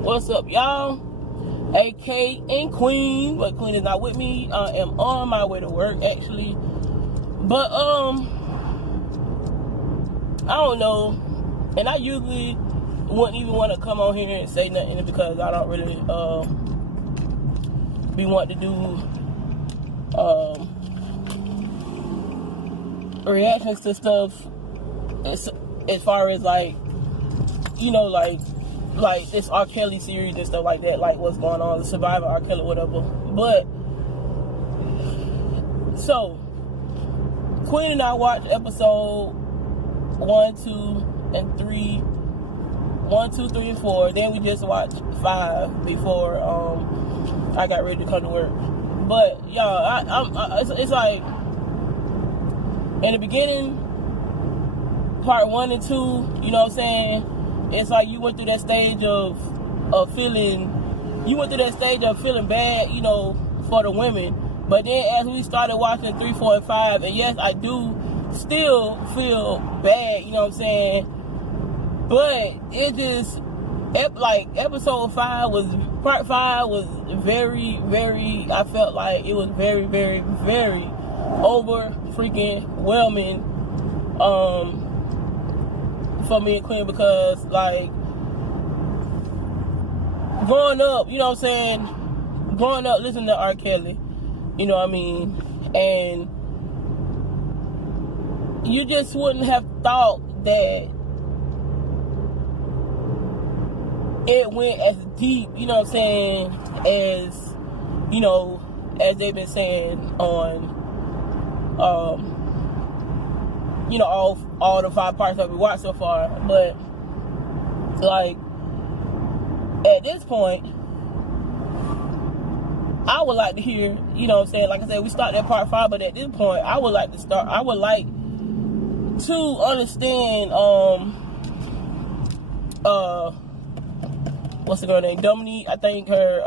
What's up, y'all? AK and Queen, but Queen is not with me. I am on my way to work, actually. But, I don't know. And I usually wouldn't even want to come on here and say nothing because I don't really, be wanting to do, reactions to stuff as far as, like, you know, like this R. Kelly series and stuff like that, like what's going on, the Survivor R. Kelly, whatever. But, so, Queen and I watched episode 1, 2, and 3. 1, 2, 3, and 4. Then we just watched 5 before I got ready to come to work. But, y'all, it's like, in the beginning, part 1 and 2, you know what I'm saying? It's like you went through that stage of feeling bad, you know, for the women. But then as we started watching 3, 4, and 5, and yes, I do still feel bad, you know what I'm saying? But it just, like, episode 5 part 5 was very, very, I felt like it was very, very, very over freaking whelming, for me and Queen, because, like, growing up, you know what I'm saying, listening to R. Kelly, you know what I mean, and you just wouldn't have thought that it went as deep, you know what I'm saying, as, you know, as they've been saying on, you know, all the 5 parts that we watched so far. But, like, at this point, I would like to hear, you know what I'm saying, like I said, we started at part 5, but at this point, I would like to understand, what's the girl name? Dominique, I think her,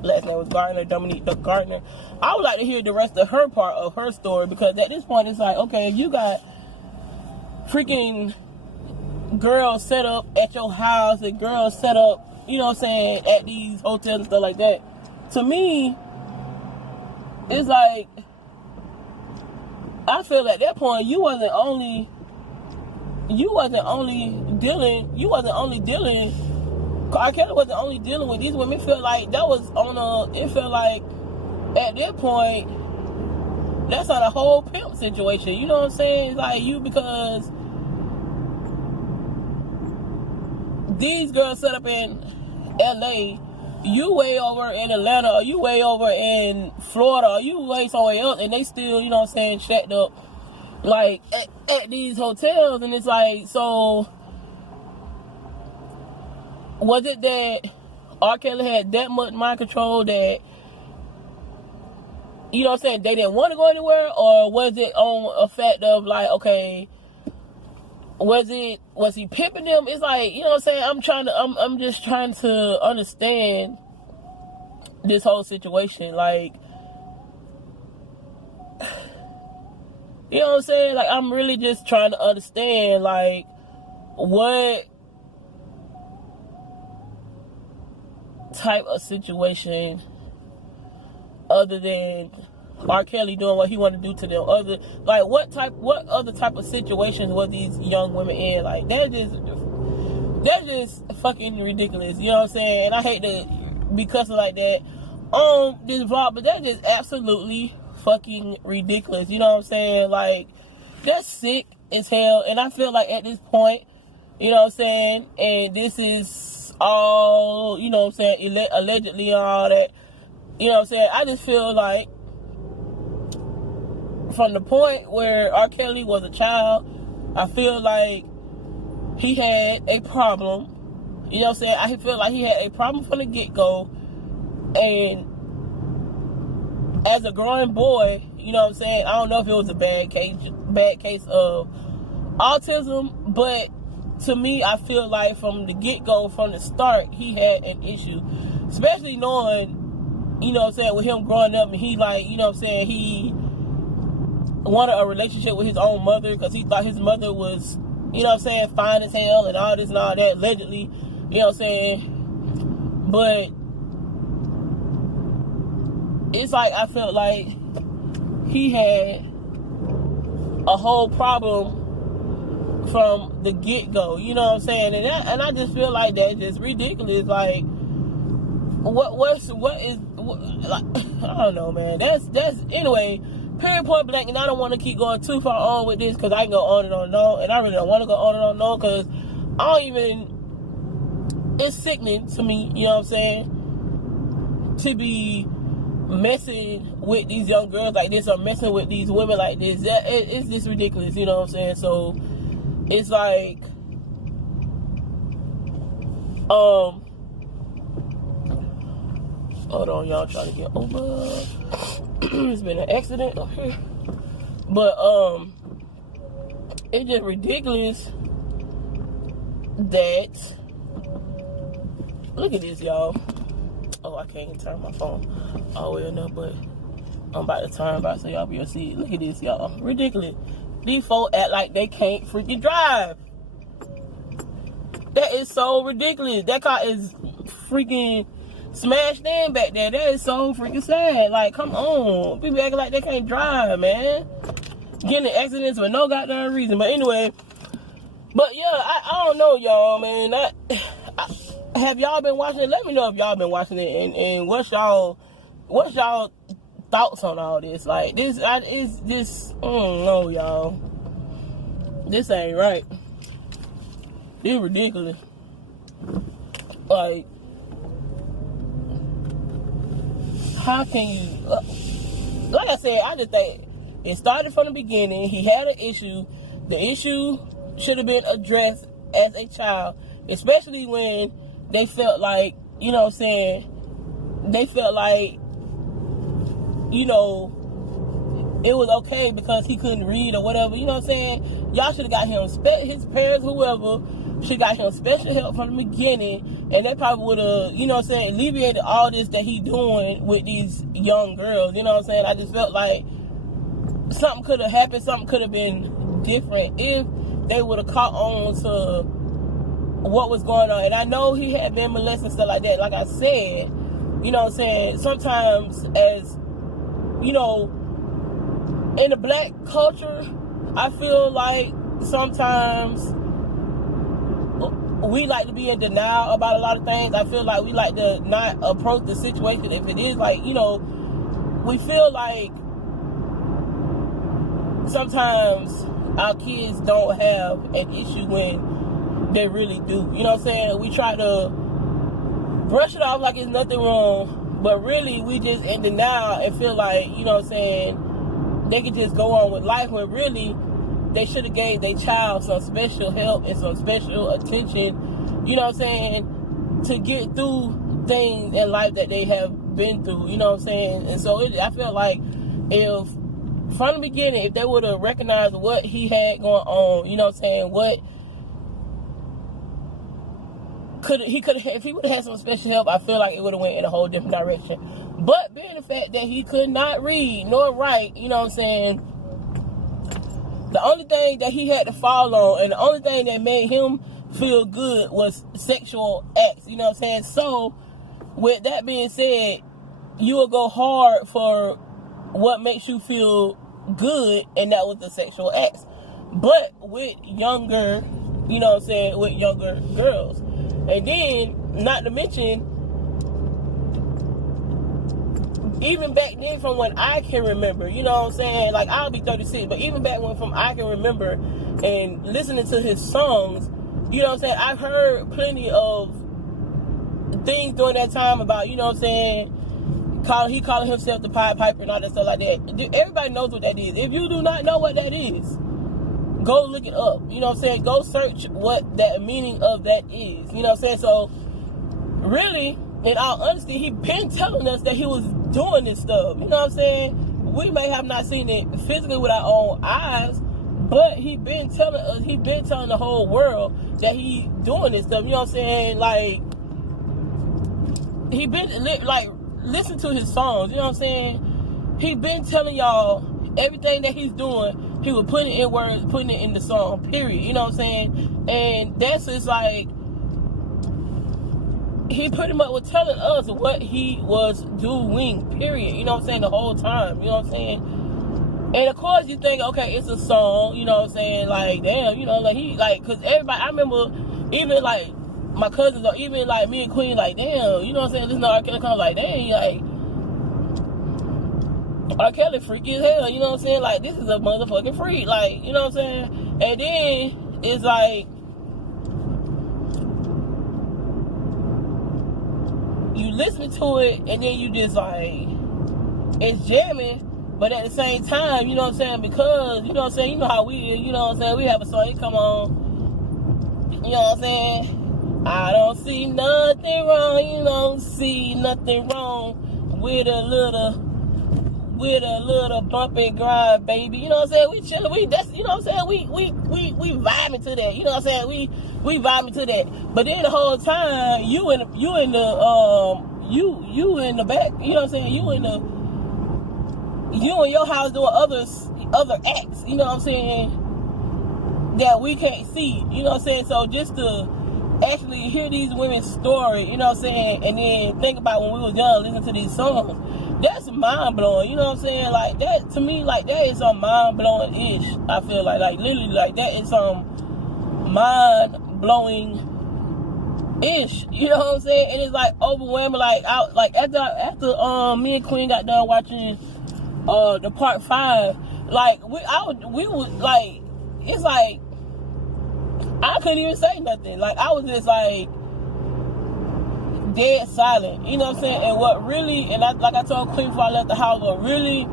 last name was Gardner, Dominique Gardner. I would like to hear the rest of her part of her story, because at this point it's like, okay, you got freaking girls set up at your house and girls set up, you know what I'm saying, at these hotels and stuff like that. To me, it's like, I feel at that point you wasn't only dealing, R. Kelly wasn't only dealing with these women. It felt like that was it felt like at that point, that's on a whole pimp situation. You know what I'm saying? It's like because these girls set up in LA, you way over in Atlanta, or you way over in Florida, or you way somewhere else, and they still, you know what I'm saying, shacked up, like, at these hotels. And it's like, so, was it that R. Kelly had that much mind control that, you know what I'm saying, they didn't want to go anywhere? Or was it on a fact of, like, okay, was he pimping them? It's like, you know what I'm saying, I'm just trying to understand this whole situation. Like, you know what I'm saying, like, I'm really just trying to understand, like, what type of situation, other than R. Kelly doing what he wanted to do to them, what other type of situations were these young women in? Like, that's just fucking ridiculous, you know what I'm saying? And I hate to be cussing like that on this vlog, but that's just absolutely fucking ridiculous, you know what I'm saying? Like, that's sick as hell. And I feel like at this point, you know what I'm saying, and this is all, you know what I'm saying, allegedly and all that, you know what I'm saying, I just feel like from the point where R. Kelly was a child, I feel like he had a problem, you know what I'm saying, I feel like he had a problem from the get-go. And as a growing boy, you know what I'm saying, I don't know if it was a bad case of autism, but to me, I feel like from the get-go, from the start, he had an issue, especially knowing, you know what I'm saying, with him growing up, and he, like, you know what I'm saying, he wanted a relationship with his own mother because he thought his mother was, you know what I'm saying, fine as hell and all this and all that, allegedly, you know what I'm saying. But it's like I felt like he had a whole problem from the get-go, you know what I'm saying? And I just feel like that's just ridiculous. Like, what is like, I don't know, man. That's anyway, period, point blank. And I don't want to keep going too far on with this, because I can go on and on and on, and I really don't want to go on and on and on, because I don't even, it's sickening to me, you know what I'm saying, to be messing with these young girls like this, or messing with these women like this. It's just ridiculous, you know what I'm saying? So it's like, hold on, y'all, trying to get over. It's been an accident up here, but it's just ridiculous that, look at this, y'all. Oh, I can't even turn my phone all the way enough, but I'm about to turn back so y'all be able to see it. Look at this, y'all. Ridiculous. These folks act like they can't freaking drive. That is so ridiculous. That car is freaking smashed in back there. That is so freaking sad. Like, come on. People acting like they can't drive, man. Getting in accidents for no goddamn reason. But anyway, but yeah, I don't know, y'all, man. Have y'all been watching it? Let me know if y'all been watching it, and what's y'all thoughts on all this? Like, no, y'all. This ain't right. It's ridiculous. Like, how can you, like I said, I just think it started from the beginning. He had an issue. The issue should have been addressed as a child, especially when they felt like, you know what I'm saying, they felt like, you know, it was okay because he couldn't read or whatever, you know what I'm saying? Y'all should have got him, his parents, whoever, should have got him special help from the beginning, and they probably would have, you know what I'm saying, alleviated all this that he doing with these young girls, you know what I'm saying? I just felt like something could have happened, something could have been different if they would have caught on to what was going on. And I know he had been molested and stuff like that. Like I said, you know what I'm saying, sometimes, as you know, in the black culture, I feel like sometimes we like to be in denial about a lot of things. I feel like we like to not approach the situation if it is like, you know, we feel like sometimes our kids don't have an issue when they really do. You know what I'm saying? We try to brush it off like it's nothing wrong, but really we just in denial and feel like, you know what I'm saying, they could just go on with life, when really they should have gave their child some special help and some special attention, you know what I'm saying, to get through things in life that they have been through, you know what I'm saying? And so I feel like if from the beginning, if they would have recognized what he had going on, you know what I'm saying, what he could have, if he would have had some special help, I feel like it would have went in a whole different direction. But being the fact that he could not read nor write, you know what I'm saying, the only thing that he had to fall on, and the only thing that made him feel good, was sexual acts, you know what I'm saying? So with that being said, you will go hard for what makes you feel good, and that was the sexual acts. But with younger, you know what I'm saying, with younger girls. And then, not to mention, even back then, from when I can remember, you know what I'm saying, like, I'll be 36, but even back when from I can remember and listening to his songs, you know what I'm saying, I've heard plenty of things during that time about, you know what I'm saying, he calling himself the Pied Piper and all that stuff like that. Everybody knows what that is. If you do not know what that is, go look it up. You know what I'm saying? Go search what that meaning of that is. You know what I'm saying? So, really, in all honesty, he been telling us that he was doing this stuff. You know what I'm saying? We may have not seen it physically with our own eyes, but he been telling us, he been telling the whole world that he doing this stuff. You know what I'm saying? Like, he been, like, listen to his songs. You know what I'm saying? He been telling y'all everything that he's doing, he was putting it in words, putting it in the song, period. You know what I'm saying? And that's just like, he pretty much was telling us what he was doing, period. You know what I'm saying? The whole time. You know what I'm saying? And of course you think, okay, it's a song, you know what I'm saying? Like, damn, you know, like he, like, cause everybody, I remember even like my cousins or even like me and Queen, like, damn, you know what I'm saying? Listen to R. Kelly come like, dang, like, R. Kelly freaky as hell, you know what I'm saying? Like, this is a motherfucking freak, like, you know what I'm saying? And then it's like, you listen to it and then you just like, it's jamming, but at the same time, you know what I'm saying, because, you know what I'm saying, you know how we, you know what I'm saying, we have a song, it come on, you know what I'm saying, I don't see nothing wrong, you don't see nothing wrong with a little bump and grind, baby, you know what I'm saying, we chilling, we, that's, you know what I'm saying, we vibing to that, you know what I'm saying, we vibing to that, but then the whole time, you in the back, you know what I'm saying, you in your house doing other acts, you know what I'm saying, that we can't see, you know what I'm saying, so just to actually hear these women's story, you know what I'm saying, and then think about when we was young, listen to these songs, that's mind-blowing, you know what I'm saying, like, that, to me, like, that is some mind-blowing-ish, I feel like, literally, like, that is some mind-blowing-ish, you know what I'm saying, and it's, like, overwhelming, like, after me and Queen got done watching the part 5, like, we was, like, it's like, I couldn't even say nothing, like, I was just, like, dead silent, you know what I'm saying, and what really, and like I told Queen before I left the house, what really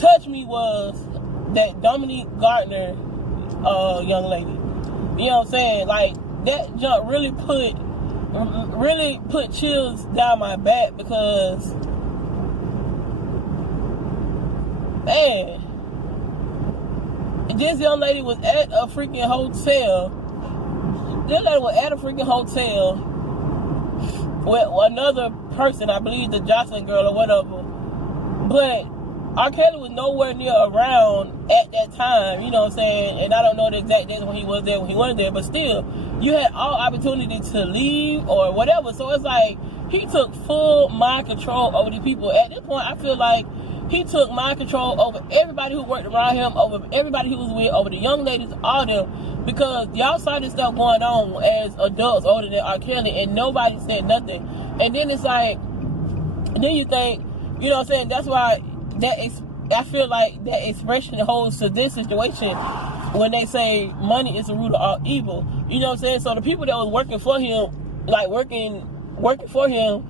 touched me was that Dominique Gardner young lady, you know what I'm saying, like, that jump really put chills down my back, because, man, this young lady was at a freaking hotel, with another person, I believe the Jocelyn girl or whatever, but R. Kelly was nowhere near around at that time, you know what I'm saying, and I don't know the exact days when he was there, but still, you had all opportunity to leave or whatever, so it's like, he took full mind control over the people. At this point, I feel like he took mind control over everybody who worked around him, over everybody he was with, over the young ladies, all them, because y'all saw this stuff going on as adults older than R. Kelly, and nobody said nothing. And then it's like, then you think, you know what I'm saying, that's why I feel like that expression holds to this situation when they say money is the root of all evil. You know what I'm saying? So the people that was working for him, like working for him,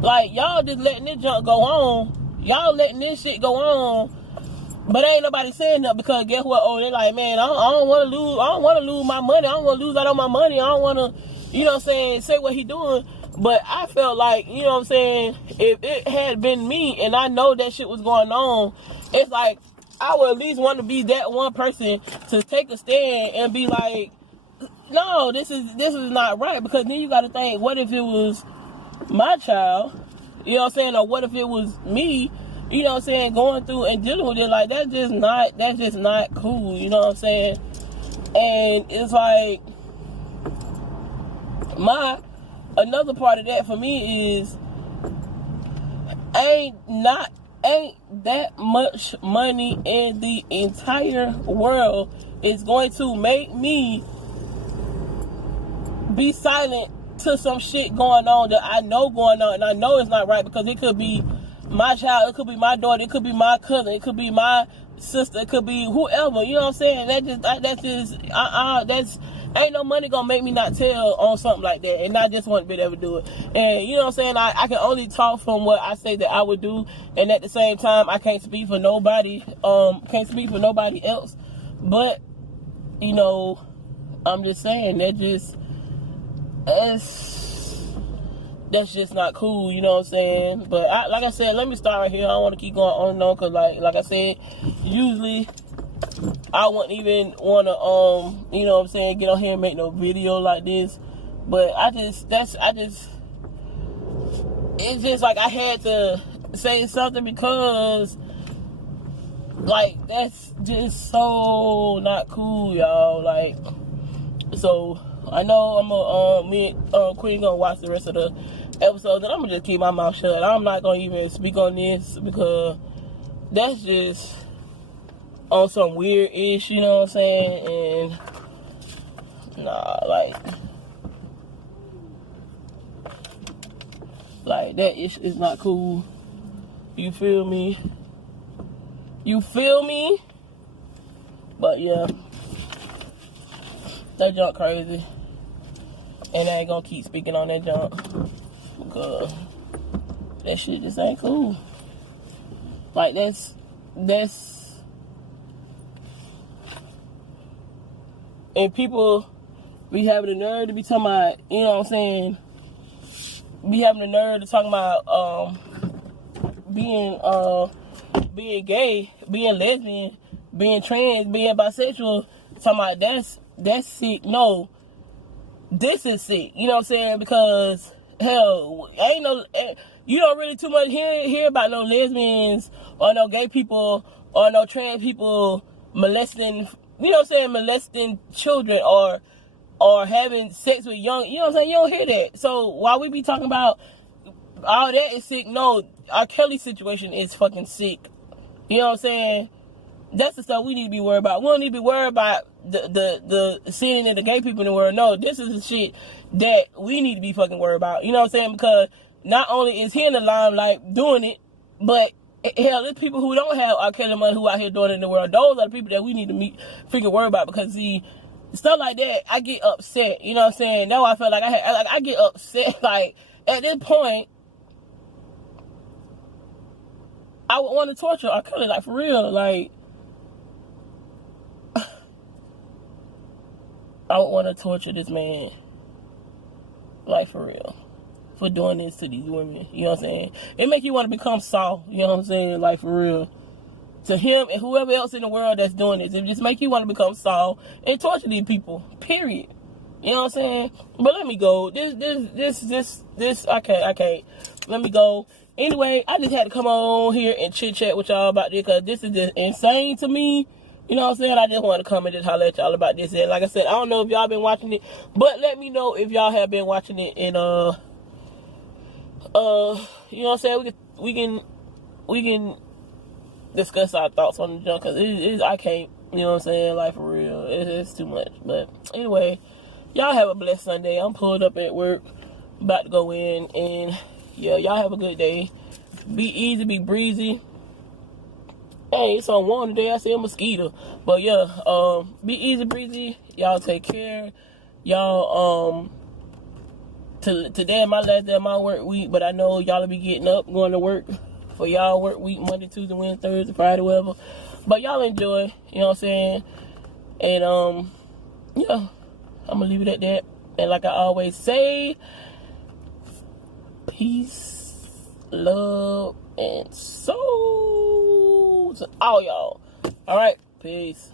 like, y'all just letting this junk go on. Y'all letting this shit go on, but ain't nobody saying nothing, because guess what? Oh, they're like, man, I don't want to lose my money. I don't want to lose out on my money. I don't want to, you know what I'm saying, say what he doing. But I felt like, you know what I'm saying, if it had been me and I know that shit was going on, it's like, I would at least want to be that one person to take a stand and be like, no, this is not right, because then you got to think, what if it was my child? You know what I'm saying? Or what if it was me, you know what I'm saying, going through and dealing with it? Like, that's just not cool, you know what I'm saying? And it's like, another part of that for me is, ain't that much money in the entire world is going to make me be silent to some shit going on that I know going on, and I know it's not right, because it could be my child, it could be my daughter, it could be my cousin, it could be my sister, it could be whoever, you know what I'm saying? That's ain't no money gonna make me not tell on something like that, and I just want to be able to do it. And you know what I'm saying, I can only talk from what I say that I would do, and at the same time, I can't speak for nobody, else, but, you know, I'm just saying, that's just not cool, you know what I'm saying? But like I said, let me start right here. I don't want to keep going on and on, because like I said, usually I wouldn't even want to you know what I'm saying, get on here and make no video like this. But it's just like I had to say something, because like, that's just so not cool, y'all. Like, so I know me and Queen gonna watch the rest of the episode, and I'm gonna just keep my mouth shut. I'm not gonna even speak on this because that's just on some weird ish, you know what I'm saying? And nah, like that ish is not cool. You feel me? You feel me? But yeah, that junk crazy, and I ain't gonna keep speaking on that junk because that shit just ain't cool. Like that's and people be having the nerve to be talking about, you know what I'm saying, be having the nerve to talk about being gay, being lesbian, being trans, being bisexual, talking about that's sick. No, this is sick. You know what I'm saying? Because hell, you don't really too much hear about no lesbians or no gay people or no trans people molesting, you know what I'm saying, molesting children or having sex with young, you know what I'm saying? You don't hear that. So while we be talking about all that is sick, no, R. Kelly's situation is fucking sick. You know what I'm saying? That's the stuff we need to be worried about. We don't need to be worried about the sin of the gay people in the world. No, this is the shit that we need to be fucking worried about. You know what I'm saying? Because not only is he in the limelight doing it, but hell, there's people who don't have R. Kelly money who out here doing it in the world. Those are the people that we need to freaking worry about, because see, stuff like that, I get upset. You know what I'm saying? That's why I feel like I get upset. Like, at this point, I would want to torture R. Kelly, like, for real. Like, I would want to torture this man, like, for real, for doing this to these women. You know what I'm saying? It make you want to become Saul. You know what I'm saying? Like, for real. To him and whoever else in the world that's doing this, it just make you want to become Saul and torture these people. Period. You know what I'm saying? But let me go. This. I can't. Let me go. Anyway, I just had to come on here and chit chat with y'all about this, because this is just insane to me. You know what I'm saying? I just want to come and just holler at y'all about this. And like I said, I don't know if y'all been watching it, but let me know if y'all have been watching it. And you know what I'm saying? We can discuss our thoughts on the junk, because I can't, you know what I'm saying, like, for real, it's too much. But anyway, y'all have a blessed Sunday. I'm pulled up at work, about to go in, and yeah, y'all have a good day. Be easy, be breezy. Hey, it's on warm today. I see a mosquito. But yeah, be easy, breezy. Y'all take care. Y'all, today my last day of my work week, but I know y'all will be getting up, going to work for y'all work week, Monday, Tuesday, Wednesday, Thursday, Friday, whatever. But y'all enjoy, you know what I'm saying? And yeah, I'm gonna leave it at that. And like I always say, peace, love, and soul to all y'all. All right, peace.